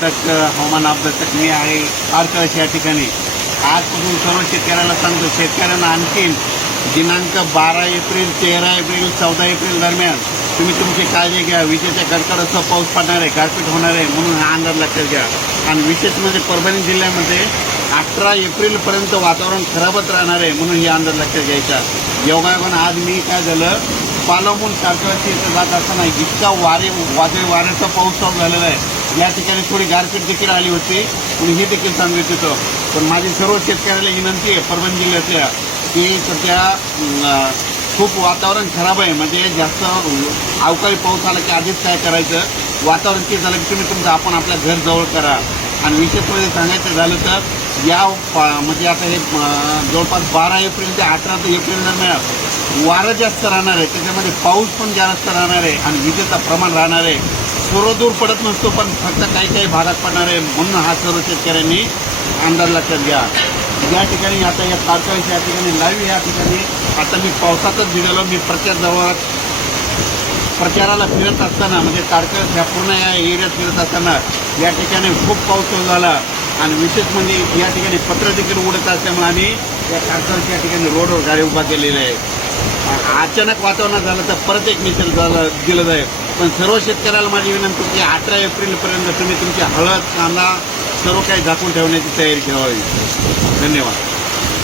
अभ्यासक हवामान अभ्यासक मी आहे आरकळश या ठिकाणी आजपासून सर्व शेतकऱ्याला सांगतो शेतकऱ्यांना आणखी दिनांक बारा एप्रिल तेरा एप्रिल चौदा एप्रिल दरम्यान तुम्ही तुमची काळजी घ्या विजेच्या कडकडाचा पाऊस पडणार आहे गारपीट होणार आहे म्हणून हा अंदाज लक्षात घ्या आणि विशेष म्हणजे परभणी जिल्ह्यामध्ये अठरा एप्रिलपर्यंत वातावरण खराबच राहणार आहे म्हणून हे अंदाज लक्षात घ्यायचा योगायोगानं आज मी काय झालं पालवून काटवाची इथं जात असताना इतका वारे वादळी वाऱ्याचा पाऊस चालू झालेला आहे या ठिकाणी थोडी गारपीट देखील आली होती आणि हे देखील सांगण्यात येतं पण माझी सर्व शेतकऱ्याला विनंती आहे परभणी जिल्ह्यातल्या की सध्या खूप वातावरण खराब आहे म्हणजे जास्त अवकाळी पाऊस आला की आधीच काय करायचं वातावरण ते झालं की तुम्ही तुमचं आपण आपल्या घर जवळ करा आणि विशेषपणे सांगायचं झालं तर या म्हणजे आता हे जवळपास बारा एप्रिल ते अठरा ते एप्रिल दरम्यान वारं जास्त राहणार आहे त्याच्यामध्ये पाऊस पण जास्त राहणार आहे आणि विजेचा प्रमाण राहणार आहे सर्वदूर पडत नसतो पण फक्त काही काही भागात पडणार आहे म्हणून हा सर्व शेतकऱ्यांनी अंदाज लक्षात घ्या या ठिकाणी आता या तारखाविषयी या ठिकाणी लाईव्ह या ठिकाणी आता मी पावसातच भिडलो मी प्रचार जवळ प्रचाराला फिरत असताना म्हणजे ताडकळ ह्या पूर्ण या एरियात फिरत असताना या ठिकाणी खूप पाऊस झाला आणि विशेष म्हणजे या ठिकाणी पत्र देखील उडत असल्यामुळे आम्ही या ताडकळच्या ठिकाणी रोडवर गाडी उभा केलेली आहे अचानक वातावरण झालं तर परत एक निषेध झालं दिलं जाईल पण सर्व शेतकऱ्याला माझी विनंती की अठरा एप्रिलपर्यंत तुम्ही तुमची हळद कांदा सर्व काही झाकून ठेवण्याची तयारी ठेवावी धन्यवाद